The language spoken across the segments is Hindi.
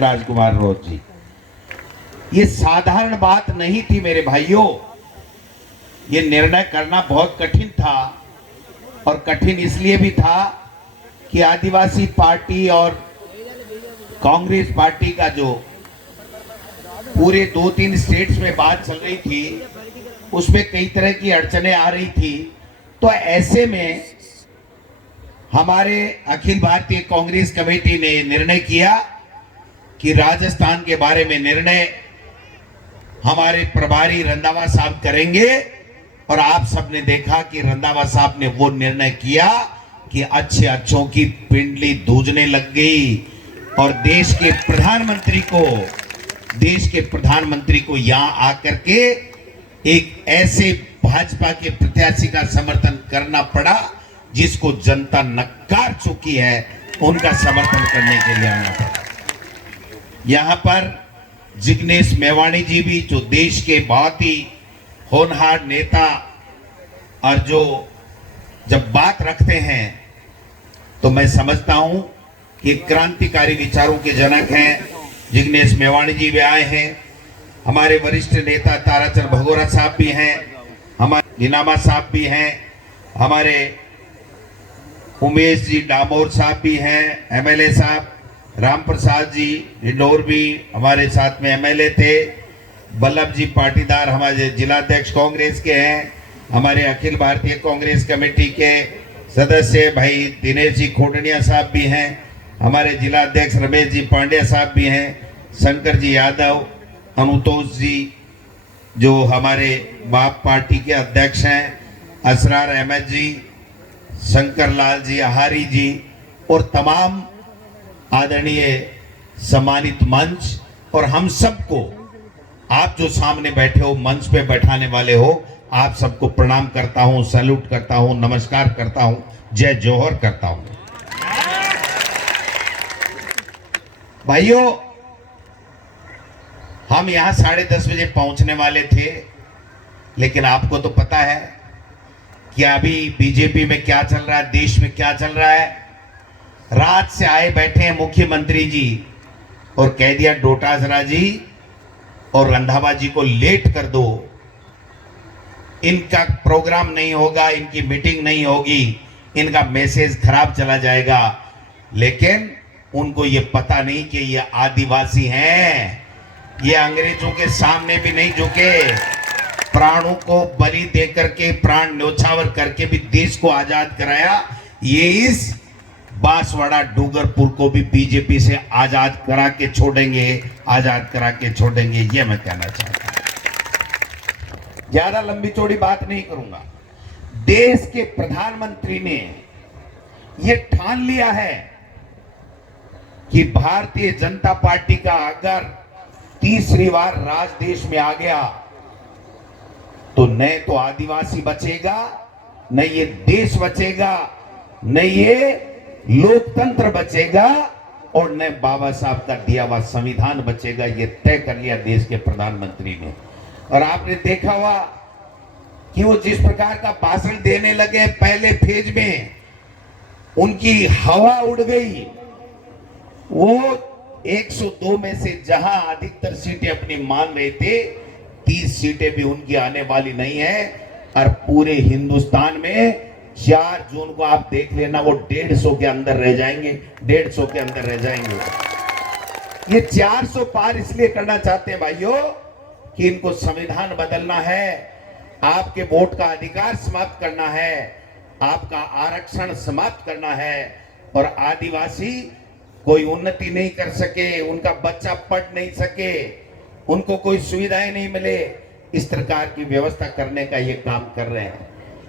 राजकुमार रोज जी, ये साधारण बात नहीं थी मेरे भाइयों। ये निर्णय करना बहुत कठिन था, और कठिन इसलिए भी था कि आदिवासी पार्टी और कांग्रेस पार्टी का जो पूरे 2-3 स्टेट्स में बात चल रही थी, उसमें कई तरह की अड़चनें आ रही थी। तो ऐसे में हमारे अखिल भारतीय कांग्रेस कमेटी ने निर्णय किया कि राजस्थान के बारे में निर्णय हमारे प्रभारी रंधावा साहब करेंगे। और आप सबने देखा कि रंधावा साहब ने वो निर्णय किया कि अच्छे अच्छों की पिंडली दूजने लग गई, और देश के प्रधानमंत्री को यहां आकर के एक ऐसे भाजपा के प्रत्याशी का समर्थन करना पड़ा जिसको जनता नकार चुकी है, उनका समर्थन करने के लिए आना पड़ा। यहां पर जिग्नेश मेवाणी जी भी, जो देश के बहुत ही होनहार नेता, और जो जब बात रखते हैं तो मैं समझता हूं कि क्रांतिकारी विचारों के जनक हैं। जिग्नेश मेवाणी जी भी आए हैं, हमारे वरिष्ठ नेता ताराचंद भगोरा साहब भी हैं, हमारे नीनामा साहब भी हैं, हमारे उमेश जी डामोर साहब भी हैं, एमएलए साहब राम प्रसाद जी इंदौर भी हमारे साथ में एमएलए थे, वल्लभ जी पाटीदार हमारे जिलाध्यक्ष कांग्रेस के हैं, हमारे अखिल भारतीय कांग्रेस कमेटी के सदस्य भाई दिनेश जी खोटनिया साहब भी हैं, हमारे जिलाध्यक्ष रमेश जी पांड्या साहब भी हैं, शंकर जी यादव, अनुतोष जी जो हमारे बाप पार्टी के अध्यक्ष हैं, असरार अहमद जी, शंकर लाल जी आहारी जी, और तमाम आदरणीय सम्मानित मंच, और हम सबको, आप जो सामने बैठे हो मंच पे बैठाने वाले हो, आप सबको प्रणाम करता हूं, सैल्यूट करता हूं, नमस्कार करता हूं, जय जोहर करता हूं। भाइयों, हम यहां 10:30 बजे पहुंचने वाले थे, लेकिन आपको तो पता है कि अभी बीजेपी में क्या चल रहा है, देश में क्या चल रहा है। रात से आए बैठे हैं मुख्यमंत्री जी, और कह दिया डोटासरा जी और रंधावा जी को लेट कर दो, इनका प्रोग्राम नहीं होगा, इनकी मीटिंग नहीं होगी, इनका मैसेज खराब चला जाएगा। लेकिन उनको ये पता नहीं कि ये आदिवासी हैं, ये अंग्रेजों के सामने भी नहीं झुके, प्राणों को बलि देकर के, प्राण न्योछावर करके भी देश को आजाद कराया। ये इस बांसवाड़ा डूंगरपुर को भी बीजेपी से आजाद करा के छोड़ेंगे, आजाद करा के छोड़ेंगे, ये मैं कहना चाहता हूं। ज्यादा लंबी चौड़ी बात नहीं करूंगा। देश के प्रधानमंत्री ने यह ठान लिया है कि भारतीय जनता पार्टी का अगर तीसरी बार राज देश में आ गया तो न तो आदिवासी बचेगा, न ये देश बचेगा, न ये लोकतंत्र बचेगा, और न बाबा साहब का दिया हुआ संविधान बचेगा। ये तय कर लिया देश के प्रधानमंत्री ने। और आपने देखा हुआ कि वो जिस प्रकार का भाषण देने लगे, पहले फेज में उनकी हवा उड़ गई। वो 102 में से जहां अधिकतर सीटें अपनी मान रहे थे, 30 सीटें भी उनकी आने वाली नहीं है। और पूरे हिंदुस्तान में 4 जून को आप देख लेना, वो 150 के अंदर रह जाएंगे, 150 के अंदर रह जाएंगे। ये 400 पार इसलिए करना चाहते हैं भाइयों कि इनको संविधान बदलना है, आपके वोट का अधिकार समाप्त करना है, आपका आरक्षण समाप्त करना है, और आदिवासी कोई उन्नति नहीं कर सके, उनका बच्चा पढ़ नहीं सके, उनको कोई सुविधाएं नहीं मिले, इस प्रकार की व्यवस्था करने का ये काम कर रहे हैं।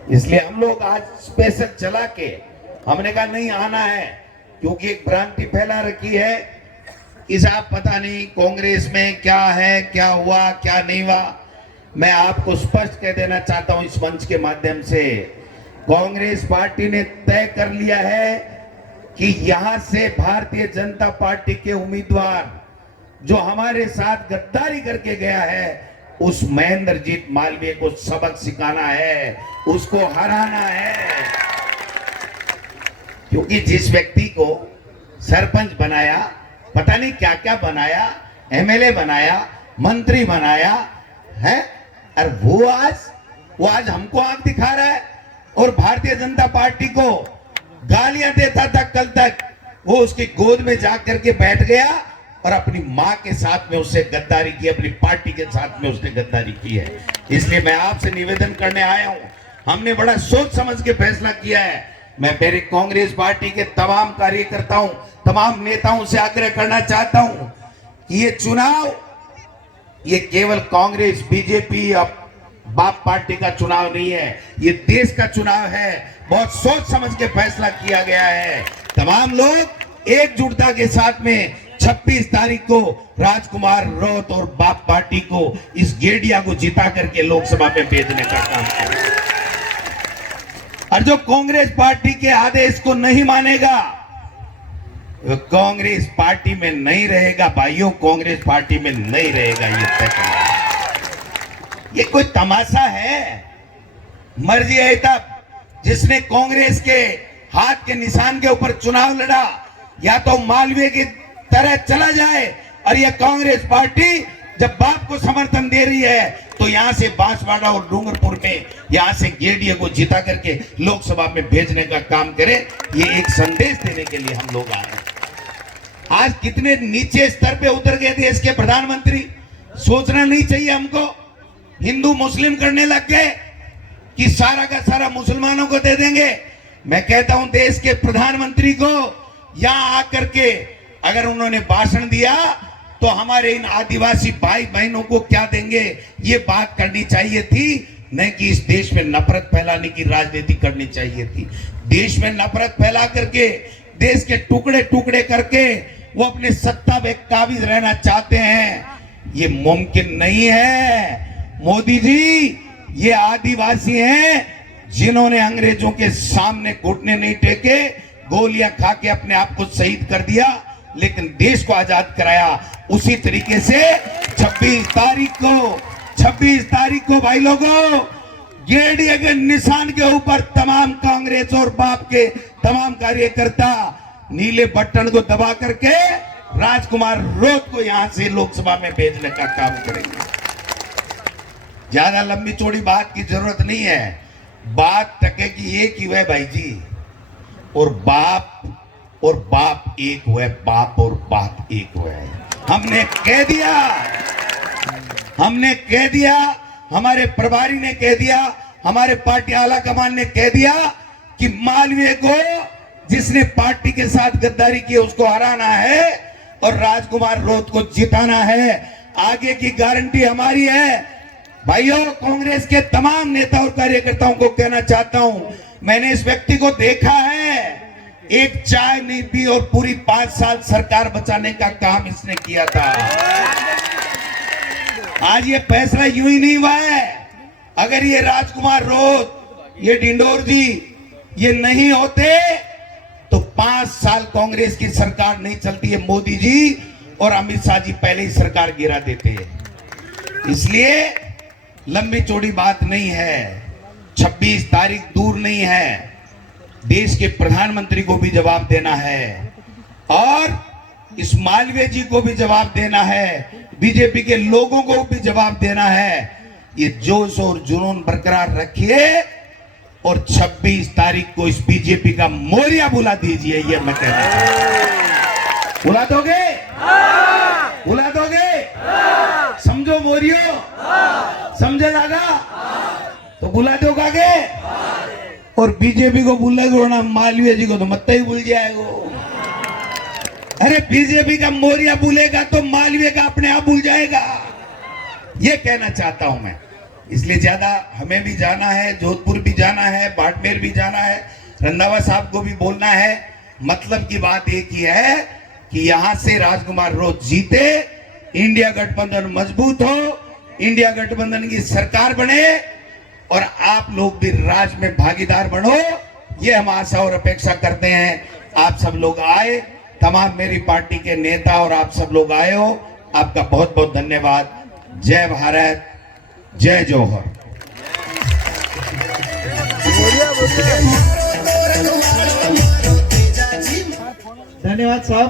इसलिए हम लोग आज स्पेशल चला के हमने कहा नहीं आना है, क्योंकि एक भ्रांति फैला रखी है कि साहब पता नहीं कांग्रेस में क्या है, क्या हुआ, क्या नहीं हुआ। मैं आपको स्पष्ट कह देना चाहता हूं इस मंच के माध्यम से, कांग्रेस पार्टी ने तय कर लिया है कि यहां से भारतीय जनता पार्टी के उम्मीदवार जो हमारे साथ गद्दारी करके गया है, उस महेंद्रजीत मालवीय को सबक सिखाना है, उसको हराना है। क्योंकि जिस व्यक्ति को सरपंच बनाया, पता नहीं क्या क्या बनाया, एमएलए बनाया, मंत्री बनाया है। और वो आज हमको आंख दिखा रहा है और भारतीय जनता पार्टी को गालियां देता था कल तक। वो उसकी गोद में जाकर के बैठ गया और अपनी मां के साथ में उससे गद्दारी की, अपनी पार्टी के साथ में उसने गद्दारी की है। इसलिए मैं आपसे निवेदन करने आया हूं, हमने बड़ा सोच समझ के फैसला किया है। मैं मेरे कांग्रेस पार्टी के तमाम कार्यकर्ताओं, तमाम नेताओं से आग्रह करना चाहता हूं कि ये चुनाव ये केवल कांग्रेस, बीजेपी या बाप पार्टी का चुनाव नहीं है, ये देश का चुनाव है। बहुत सोच समझ के फैसला किया गया है। तमाम लोग एकजुटता के साथ में 26 तारीख को राजकुमार रौत और बाप पार्टी को, इस गेडिया को जिता करके लोकसभा में भेजने का काम करें। और जो कांग्रेस पार्टी के आदेश को नहीं मानेगा वो कांग्रेस पार्टी में नहीं रहेगा। भाइयों, कांग्रेस पार्टी में नहीं रहेगा, ये तय करना। ये कोई तमाशा है? मर्जी है तब जिसने कांग्रेस के हाथ के निशान के ऊपर चुनाव लड़ा, या तो मालवीय की तरह चला जाए। और यह कांग्रेस पार्टी जब बाप को समर्थन दे रही है तो यहां से बांसवाड़ा और डूंगरपुर में यहां से गेडिया को जिता करके लोकसभा में भेजने का काम करे। ये एक संदेश देने के लिए हम लोग आए हैं। आज कितने नीचे स्तर पे उतर गए देश के प्रधानमंत्री, सोचना नहीं चाहिए हमको? हिंदू मुस्लिम करने लग गए कि सारा का सारा मुसलमानों को दे देंगे। मैं कहता हूं देश के प्रधानमंत्री को यहां आकर के अगर उन्होंने भाषण दिया तो हमारे इन आदिवासी भाई बहनों को क्या देंगे, ये बात करनी चाहिए थी, नहीं कि इस देश में नफरत फैलाने की राजनीति करनी चाहिए थी। देश में नफरत फैला करके, देश के टुकड़े टुकड़े करके वो अपने सत्ता में काबिज रहना चाहते हैं। ये मुमकिन नहीं है। मोदी जी, ये आदिवासी हैं जिन्होंने अंग्रेजों के सामने घुटने नहीं टेके, गोलियां खा के अपने आप को शहीद कर दिया, लेकिन देश को आजाद कराया। उसी तरीके से 26 तारीख को भाई लोगों, गेडिया के निशान के ऊपर तमाम कांग्रेस और बाप के तमाम कार्यकर्ता नीले बटन को दबा करके राजकुमार रौत को यहां से लोकसभा में भेजने का काम करेंगे। ज्यादा लंबी चौड़ी बात की जरूरत नहीं है। बात टकेगी एक ही है भाई जी, और बाप एक हुए, बाप और बाप एक हुए। हमने कह दिया, हमारे प्रभारी ने कह दिया, हमारे पार्टी आला कमान ने कह दिया कि मालवीय को, जिसने पार्टी के साथ गद्दारी की, उसको हराना है और राजकुमार रौत को जिताना है। आगे की गारंटी हमारी है। भाइयों, कांग्रेस के तमाम नेता और कार्यकर्ताओं को कहना चाहता हूं, मैंने इस व्यक्ति को देखा है, एक चाय नहीं पी और पूरी 5 साल सरकार बचाने का काम इसने किया था। आज ये फैसला यूं ही नहीं हुआ है। अगर ये राजकुमार रौत, ये डिंडोर जी ये नहीं होते तो 5 साल कांग्रेस की सरकार नहीं चलती है। मोदी जी और अमित शाह जी पहले ही सरकार गिरा देते हैं। इसलिए लंबी चौड़ी बात नहीं है। 26 तारीख दूर नहीं है। देश के प्रधानमंत्री को भी जवाब देना है और इस मालवीय जी को भी जवाब देना है, बीजेपी के लोगों को भी जवाब देना है। ये जोश और जुनून बरकरार रखिए और 26 तारीख को इस बीजेपी का मोरिया बुला दीजिए। ये मैं कहना चाहता हूं। बुला दोगे? बुला दोगे? समझो मोरियो, समझे लगा तो बुला दोगे। और बीजेपी को भूलेगा ना, मालवीय जी को तो मत ही भूल जाएगा। अरे बीजेपी का मोरिया भूलेगा तो मालवीय का अपने आप भूल जाएगा। ये कहना चाहता हूं मैं। इसलिए ज्यादा हमें भी जाना है, जोधपुर भी जाना है, बाड़मेर भी जाना है, रंधावा साहब को भी बोलना है। मतलब की बात एक ही है कि यहां से राजकुमार रौत जीते, इंडिया गठबंधन मजबूत हो, इंडिया गठबंधन की सरकार बने और आप लोग भी राज में भागीदार बनो। ये हम आशा और अपेक्षा करते हैं। आप सब लोग आए, तमाम मेरी पार्टी के नेता और आप सब लोग आए हो, आपका बहुत बहुत धन्यवाद। जय भारत, जय जौहर। धन्यवाद साहब।